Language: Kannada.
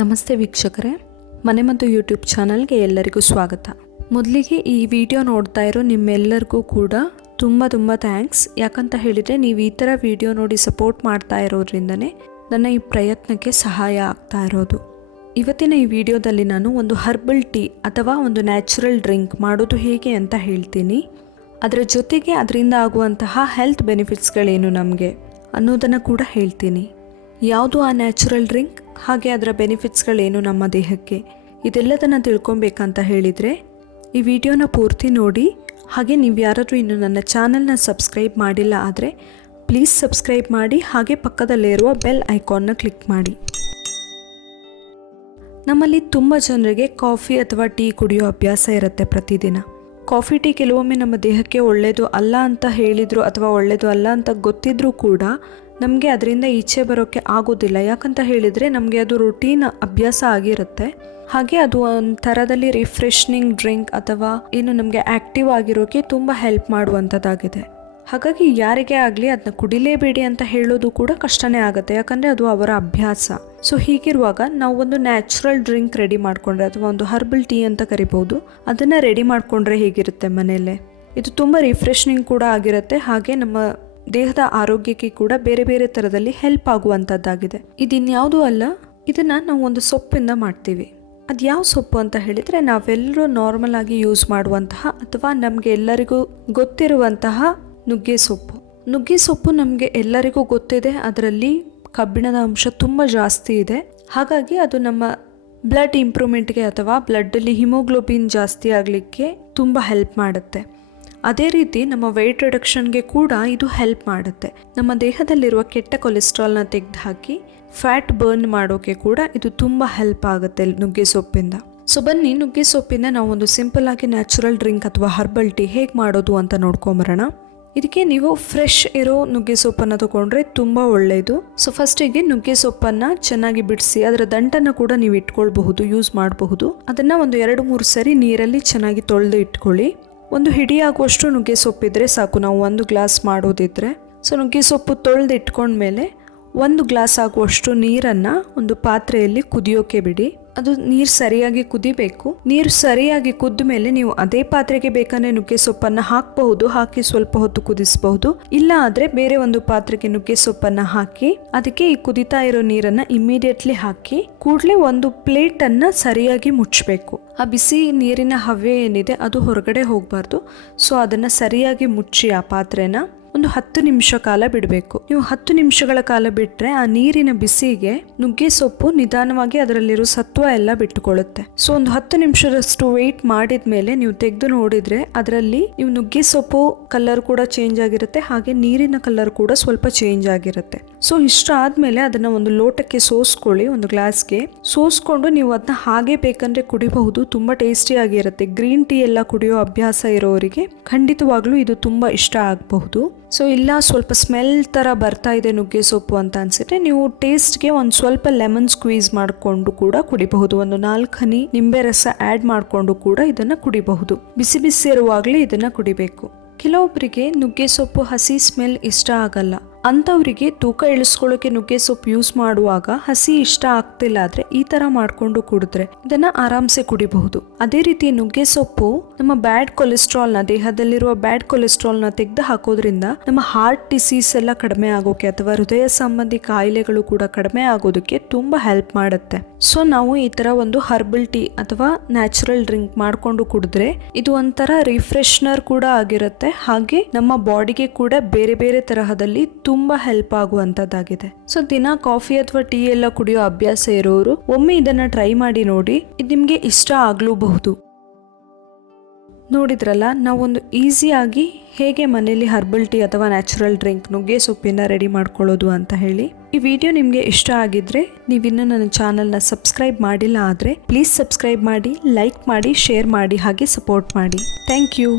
ನಮಸ್ತೆ ವೀಕ್ಷಕರೇ, ಮನೆಮದ್ದು ಯೂಟ್ಯೂಬ್ ಚಾನಲ್ಗೆ ಎಲ್ಲರಿಗೂ ಸ್ವಾಗತ. ಮೊದಲಿಗೆ ಈ ವಿಡಿಯೋ ನೋಡ್ತಾ ಇರೋ ನಿಮ್ಮೆಲ್ಲರಿಗೂ ಕೂಡ ತುಂಬ ಥ್ಯಾಂಕ್ಸ್. ಯಾಕಂತ ಹೇಳಿದರೆ ನೀವು ಈ ಥರ ವಿಡಿಯೋ ನೋಡಿ ಸಪೋರ್ಟ್ ಮಾಡ್ತಾ ಇರೋದ್ರಿಂದನೇ ನನ್ನ ಈ ಪ್ರಯತ್ನಕ್ಕೆ ಸಹಾಯ ಆಗ್ತಾ ಇರೋದು. ಇವತ್ತಿನ ಈ ವಿಡಿಯೋದಲ್ಲಿ ನಾನು ಒಂದು ಹರ್ಬಲ್ ಟೀ ಅಥವಾ ಒಂದು ನ್ಯಾಚುರಲ್ ಡ್ರಿಂಕ್ ಮಾಡೋದು ಹೇಗೆ ಅಂತ ಹೇಳ್ತೀನಿ. ಅದರ ಜೊತೆಗೆ ಅದರಿಂದ ಆಗುವಂತಹ ಹೆಲ್ತ್ ಬೆನಿಫಿಟ್ಸ್ಗಳೇನು ನಮಗೆ ಅನ್ನೋದನ್ನು ಕೂಡ ಹೇಳ್ತೀನಿ. ಯಾವುದು ಆ ನ್ಯಾಚುರಲ್ ಡ್ರಿಂಕ್, ಹಾಗೆ ಅದರ ಬೆನಿಫಿಟ್ಸ್ಗಳೇನು ನಮ್ಮ ದೇಹಕ್ಕೆ, ಇದೆಲ್ಲದನ್ನು ತಿಳ್ಕೊಬೇಕಂತ ಹೇಳಿದರೆ ಈ ವಿಡಿಯೋನ ಪೂರ್ತಿ ನೋಡಿ. ಹಾಗೆ ನೀವು ಯಾರಾದರೂ ಇನ್ನು ನನ್ನ ಚಾನಲ್ನ ಸಬ್ಸ್ಕ್ರೈಬ್ ಮಾಡಿಲ್ಲ ಆದರೆ ಪ್ಲೀಸ್ ಸಬ್ಸ್ಕ್ರೈಬ್ ಮಾಡಿ, ಹಾಗೆ ಪಕ್ಕದಲ್ಲಿರುವ ಬೆಲ್ ಐಕಾನ್ನ ಕ್ಲಿಕ್ ಮಾಡಿ. ನಮ್ಮಲ್ಲಿ ತುಂಬ ಜನರಿಗೆ ಕಾಫಿ ಅಥವಾ ಟೀ ಕುಡಿಯೋ ಅಭ್ಯಾಸ ಇರುತ್ತೆ ಪ್ರತಿದಿನ. ಕಾಫಿ ಟೀ ಕೆಲವೊಮ್ಮೆ ನಮ್ಮ ದೇಹಕ್ಕೆ ಒಳ್ಳೆಯದು ಅಲ್ಲ ಅಂತ ಹೇಳಿದರು ಅಥವಾ ಒಳ್ಳೆಯದು ಅಲ್ಲ ಅಂತ ಗೊತ್ತಿದ್ರೂ ಕೂಡ ನಮಗೆ ಅದರಿಂದ ಈಚೆ ಬರೋಕ್ಕೆ ಆಗೋದಿಲ್ಲ. ಯಾಕಂತ ಹೇಳಿದರೆ ನಮಗೆ ಅದು ರುಟೀನ್ ಅಭ್ಯಾಸ ಆಗಿರುತ್ತೆ. ಹಾಗೆ ಅದು ಒಂದು ಥರದಲ್ಲಿ ರಿಫ್ರೆಶ್ನಿಂಗ್ ಡ್ರಿಂಕ್ ಅಥವಾ ಏನು ನಮಗೆ ಆ್ಯಕ್ಟಿವ್ ಆಗಿರೋಕ್ಕೆ ತುಂಬ ಹೆಲ್ಪ್ ಮಾಡುವಂಥದ್ದಾಗಿದೆ. ಹಾಗಾಗಿ ಯಾರಿಗೇ ಆಗಲಿ ಅದನ್ನ ಕುಡಿಲೇಬೇಡಿ ಅಂತ ಹೇಳೋದು ಕೂಡ ಕಷ್ಟನೇ ಆಗುತ್ತೆ, ಯಾಕಂದರೆ ಅದು ಅವರ ಅಭ್ಯಾಸ. ಸೊ ಹೀಗಿರುವಾಗ ನಾವು ಒಂದು ನ್ಯಾಚುರಲ್ ಡ್ರಿಂಕ್ ರೆಡಿ ಮಾಡಿಕೊಂಡ್ರೆ ಅಥವಾ ಒಂದು ಹರ್ಬಲ್ ಟೀ ಅಂತ ಕರಿಬೋದು, ಅದನ್ನು ರೆಡಿ ಮಾಡಿಕೊಂಡ್ರೆ ಹೇಗಿರುತ್ತೆ ಮನೆಯಲ್ಲೇ. ಇದು ತುಂಬ ರಿಫ್ರೆಶ್ನಿಂಗ್ ಕೂಡ ಆಗಿರುತ್ತೆ, ಹಾಗೆ ನಮ್ಮ ದೇಹದ ಆರೋಗ್ಯಕ್ಕೆ ಕೂಡ ಬೇರೆ ಬೇರೆ ಥರದಲ್ಲಿ ಹೆಲ್ಪ್ ಆಗುವಂಥದ್ದಾಗಿದೆ. ಇದಿನ್ಯಾವುದೂ ಅಲ್ಲ, ಇದನ್ನು ನಾವು ಒಂದು ಸೊಪ್ಪಿಂದ ಮಾಡ್ತೀವಿ. ಅದು ಯಾವ ಸೊಪ್ಪು ಅಂತ ಹೇಳಿದರೆ ನಾವೆಲ್ಲರೂ ನಾರ್ಮಲ್ ಆಗಿ ಯೂಸ್ ಮಾಡುವಂತಹ ಅಥವಾ ನಮಗೆ ಎಲ್ಲರಿಗೂ ಗೊತ್ತಿರುವಂತಹ ನುಗ್ಗೆ ಸೊಪ್ಪು. ನುಗ್ಗೆ ಸೊಪ್ಪು ನಮಗೆ ಎಲ್ಲರಿಗೂ ಗೊತ್ತಿದೆ, ಅದರಲ್ಲಿ ಕಬ್ಬಿಣದ ಅಂಶ ತುಂಬ ಜಾಸ್ತಿ ಇದೆ. ಹಾಗಾಗಿ ಅದು ನಮ್ಮ ಬ್ಲಡ್ ಇಂಪ್ರೂವ್ಮೆಂಟ್ಗೆ ಅಥವಾ ಬ್ಲಡ್ಡಲ್ಲಿ ಹಿಮೋಗ್ಲೋಬಿನ್ ಜಾಸ್ತಿ ಆಗಲಿಕ್ಕೆ ತುಂಬ ಹೆಲ್ಪ್ ಮಾಡುತ್ತೆ. ಅದೇ ರೀತಿ ನಮ್ಮ ವೆಯ್ಟ್ ರಿಡಕ್ಷನ್ಗೆ ಕೂಡ ಇದು ಹೆಲ್ಪ್ ಮಾಡುತ್ತೆ. ನಮ್ಮ ದೇಹದಲ್ಲಿರುವ ಕೆಟ್ಟ ಕೊಲೆಸ್ಟ್ರಾಲ್ನ ತೆಗೆದುಹಾಕಿ ಫ್ಯಾಟ್ ಬರ್ನ್ ಮಾಡೋಕ್ಕೆ ಕೂಡ ಇದು ತುಂಬ ಹೆಲ್ಪ್ ಆಗುತ್ತೆ ನುಗ್ಗೆ ಸೊಪ್ಪಿಂದ. ಸೊ ಬನ್ನಿ, ನುಗ್ಗೆ ಸೊಪ್ಪಿಂದ ನಾವು ಒಂದು ಸಿಂಪಲ್ ಆಗಿ ನ್ಯಾಚುರಲ್ ಡ್ರಿಂಕ್ ಅಥವಾ ಹರ್ಬಲ್ ಟೀ ಹೇಗೆ ಮಾಡೋದು ಅಂತ ನೋಡ್ಕೊಂಬರೋಣ. ಇದಕ್ಕೆ ನೀವು ಫ್ರೆಶ್ ಇರೋ ನುಗ್ಗೆ ಸೊಪ್ಪನ್ನು ತೊಗೊಂಡ್ರೆ ತುಂಬ ಒಳ್ಳೆಯದು. ಸೊ ಫಸ್ಟಿಗೆ ನುಗ್ಗೆ ಸೊಪ್ಪನ್ನು ಚೆನ್ನಾಗಿ ಬಿಡಿಸಿ ಅದರ ದಂಟನ್ನು ಕೂಡ ನೀವು ಇಟ್ಕೊಳ್ಬಹುದು, ಯೂಸ್ ಮಾಡಬಹುದು. ಅದನ್ನು ಒಂದು 2-3 ಸರಿ ನೀರಲ್ಲಿ ಚೆನ್ನಾಗಿ ತೊಳೆದು ಇಟ್ಕೊಳ್ಳಿ. ಒಂದು ಹಿಡಿಯಾಗುವಷ್ಟು ನುಗ್ಗೆ ಸೊಪ್ಪಿದ್ರೆ ಸಾಕು, ನಾವು 1 ಗ್ಲಾಸ್ ಮಾಡೋದಿದ್ರೆ. ಸೊ ನುಗ್ಗೆ ಸೊಪ್ಪು ತೊಳೆದು ಇಟ್ಕೊಂಡ್ಮೇಲೆ 1 ಗ್ಲಾಸ್ ಆಗುವಷ್ಟು ನೀರನ್ನು ಒಂದು ಪಾತ್ರೆಯಲ್ಲಿ ಕುದಿಯೋಕೆ ಬಿಡಿ. ಅದು ನೀರು ಸರಿಯಾಗಿ ಕುದಿಬೇಕು. ನೀರು ಸರಿಯಾಗಿ ಕುದ್ದ ಮೇಲೆ ನೀವು ಅದೇ ಪಾತ್ರೆಗೆ ಬೇಕಂದ್ರೆ ನುಗ್ಗೆ ಸೊಪ್ಪನ್ನು ಹಾಕಬಹುದು, ಹಾಕಿ ಸ್ವಲ್ಪ ಹೊತ್ತು ಕುದಿಸಬಹುದು. ಇಲ್ಲ ಆದರೆ ಬೇರೆ ಒಂದು ಪಾತ್ರೆಗೆ ನುಗ್ಗೆ ಸೊಪ್ಪನ್ನು ಹಾಕಿ ಅದಕ್ಕೆ ಈ ಕುದಿತಾ ಇರೋ ನೀರನ್ನು ಇಮಿಡಿಯೇಟ್ಲಿ ಹಾಕಿ ಕೂಡಲೇ ಒಂದು ಪ್ಲೇಟನ್ನು ಸರಿಯಾಗಿ ಮುಚ್ಚಬೇಕು. ಆ ಬಿಸಿ ನೀರಿನ ಹವೆ ಏನಿದೆ ಅದು ಹೊರಗಡೆ ಹೋಗಬಾರ್ದು. ಸೊ ಅದನ್ನು ಸರಿಯಾಗಿ ಮುಚ್ಚಿ ಆ ಪಾತ್ರೆನ ಒಂದು 10 ನಿಮಿಷ ಕಾಲ ಬಿಡಬೇಕು. ನೀವು 10 ನಿಮಿಷಗಳ ಕಾಲ ಬಿಟ್ಟರೆ ಆ ನೀರಿನ ಬಿಸಿಗೆ ನುಗ್ಗೆ ಸೊಪ್ಪು ನಿಧಾನವಾಗಿ ಅದರಲ್ಲಿರೋ ಸತ್ವ ಎಲ್ಲ ಬಿಟ್ಟುಕೊಳ್ಳುತ್ತೆ. ಸೊ ಒಂದು 10 ನಿಮಿಷದಷ್ಟು ವೆಯ್ಟ್ ಮಾಡಿದ ಮೇಲೆ ನೀವು ತೆಗೆದು ನೋಡಿದ್ರೆ ಅದರಲ್ಲಿ ನೀವು ನುಗ್ಗೆ ಸೊಪ್ಪು ಕಲರ್ ಕೂಡ ಚೇಂಜ್ ಆಗಿರುತ್ತೆ, ಹಾಗೆ ನೀರಿನ ಕಲರ್ ಕೂಡ ಸ್ವಲ್ಪ ಚೇಂಜ್ ಆಗಿರುತ್ತೆ. ಸೊ ಇಷ್ಟ ಆದ್ಮೇಲೆ ಅದನ್ನ ಒಂದು ಲೋಟಕ್ಕೆ ಸೋಸ್ಕೊಳ್ಳಿ, ಒಂದು ಗ್ಲಾಸ್ಗೆ ಸೋಸ್ಕೊಂಡು ನೀವು ಅದನ್ನ ಹಾಗೆ ಬೇಕಂದ್ರೆ ಕುಡಿಬಹುದು. ತುಂಬಾ ಟೇಸ್ಟಿ ಆಗಿರುತ್ತೆ. ಗ್ರೀನ್ ಟೀ ಎಲ್ಲ ಕುಡಿಯೋ ಅಭ್ಯಾಸ ಇರೋರಿಗೆ ಖಂಡಿತವಾಗ್ಲೂ ಇದು ತುಂಬಾ ಇಷ್ಟ ಆಗಬಹುದು. ಸೊ ಇಲ್ಲ ಸ್ವಲ್ಪ ಸ್ಮೆಲ್ ಥರ ಬರ್ತಾ ಇದೆ ನುಗ್ಗೆ ಸೊಪ್ಪು ಅಂತ ಅನಿಸಿದ್ರೆ ನೀವು ಟೇಸ್ಟ್ಗೆ ಒಂದು ಸ್ವಲ್ಪ ಲೆಮನ್ ಸ್ಕ್ವೀಸ್ ಮಾಡಿಕೊಂಡು ಕೂಡ ಕುಡಿಬಹುದು. ಒಂದು 4 ಹನಿ ನಿಂಬೆ ರಸ ಆ್ಯಡ್ ಮಾಡಿಕೊಂಡು ಕೂಡ ಇದನ್ನು ಕುಡಿಬಹುದು. ಬಿಸಿ ಬಿಸಿ ಇರುವಾಗಲೇ ಇದನ್ನು ಕುಡಿಬೇಕು. ಕೆಲವೊಬ್ಬರಿಗೆ ನುಗ್ಗೆ ಸೊಪ್ಪು ಹಸಿ ಸ್ಮೆಲ್ ಇಷ್ಟ ಆಗಲ್ಲ. ಅಂಥವರಿಗೆ ತೂಕ ಇಳಿಸ್ಕೊಳ್ಳೋಕೆ ನುಗ್ಗೆ ಸೊಪ್ಪು ಯೂಸ್ ಮಾಡುವಾಗ ಹಸಿ ಇಷ್ಟ ಆಗ್ತಿಲ್ಲ ಆದರೆ ಈ ಥರ ಮಾಡಿಕೊಂಡು ಕುಡಿದ್ರೆ ಇದನ್ನು ಆರಾಮ್ಸೆ ಕುಡಿಬಹುದು. ಅದೇ ರೀತಿ ನುಗ್ಗೆ ಸೊಪ್ಪು ನಮ್ಮ ಬ್ಯಾಡ್ ಕೊಲೆಸ್ಟ್ರಾಲ್ನ, ದೇಹದಲ್ಲಿರುವ ಬ್ಯಾಡ್ ಕೊಲೆಸ್ಟ್ರಾಲ್ನ ತೆಗೆದು ಹಾಕೋದ್ರಿಂದ ನಮ್ಮ ಹಾರ್ಟ್ ಡಿಸೀಸ್ ಎಲ್ಲ ಕಡಿಮೆ ಆಗೋಕೆ ಅಥವಾ ಹೃದಯ ಸಂಬಂಧಿ ಕಾಯಿಲೆಗಳು ಕೂಡ ಕಡಿಮೆ ಆಗೋದಕ್ಕೆ ತುಂಬ ಹೆಲ್ಪ್ ಮಾಡುತ್ತೆ. ಸೊ ನಾವು ಈ ಥರ ಒಂದು ಹರ್ಬಲ್ ಟೀ ಅಥವಾ ನ್ಯಾಚುರಲ್ ಡ್ರಿಂಕ್ ಮಾಡಿಕೊಂಡು ಕುಡಿದ್ರೆ ಇದು ಒಂಥರ ರಿಫ್ರೆಶ್ನರ್ ಕೂಡ ಆಗಿರುತ್ತೆ, ಹಾಗೆ ನಮ್ಮ ಬಾಡಿಗೆ ಕೂಡ ಬೇರೆ ಬೇರೆ ತರಹದಲ್ಲಿ ತುಂಬಾ ಹೆಲ್ಪ್ ಆಗುವಂತದ್ದಾಗಿದೆ. ಸೊ ದಿನ ಕಾಫಿ ಅಥವಾ ಟೀ ಎಲ್ಲ ಕುಡಿಯೋ ಅಭ್ಯಾಸ ಇರೋರು ಒಮ್ಮೆ ಇದನ್ನ ಟ್ರೈ ಮಾಡಿ ನೋಡಿ, ಇದು ನಿಮ್ಗೆ ಇಷ್ಟ ಆಗ್ಲೂಬಹುದು. ನೋಡಿದ್ರಲ್ಲ, ನಾವೊಂದು ಈಸಿಯಾಗಿ ಹೇಗೆ ಮನೆಯಲ್ಲಿ ಹರ್ಬಲ್ ಟೀ ಅಥವಾ ನ್ಯಾಚುರಲ್ ಡ್ರಿಂಕ್ ನುಗ್ಗೆ ಸೊಪ್ಪಿನ ರೆಡಿ ಮಾಡ್ಕೊಳ್ಳೋದು ಅಂತ ಹೇಳಿ. ಈ ವಿಡಿಯೋ ನಿಮಗೆ ಇಷ್ಟ ಆಗಿದ್ರೆ ನೀವಿನ್ನೂ ನನ್ನ ಚಾನಲ್ನ ಸಬ್ಸ್ಕ್ರೈಬ್ ಮಾಡಿಲ್ಲ ಆದರೆ ಪ್ಲೀಸ್ ಸಬ್ಸ್ಕ್ರೈಬ್ ಮಾಡಿ, ಲೈಕ್ ಮಾಡಿ, ಶೇರ್ ಮಾಡಿ, ಹಾಗೆ ಸಪೋರ್ಟ್ ಮಾಡಿ. Thank you.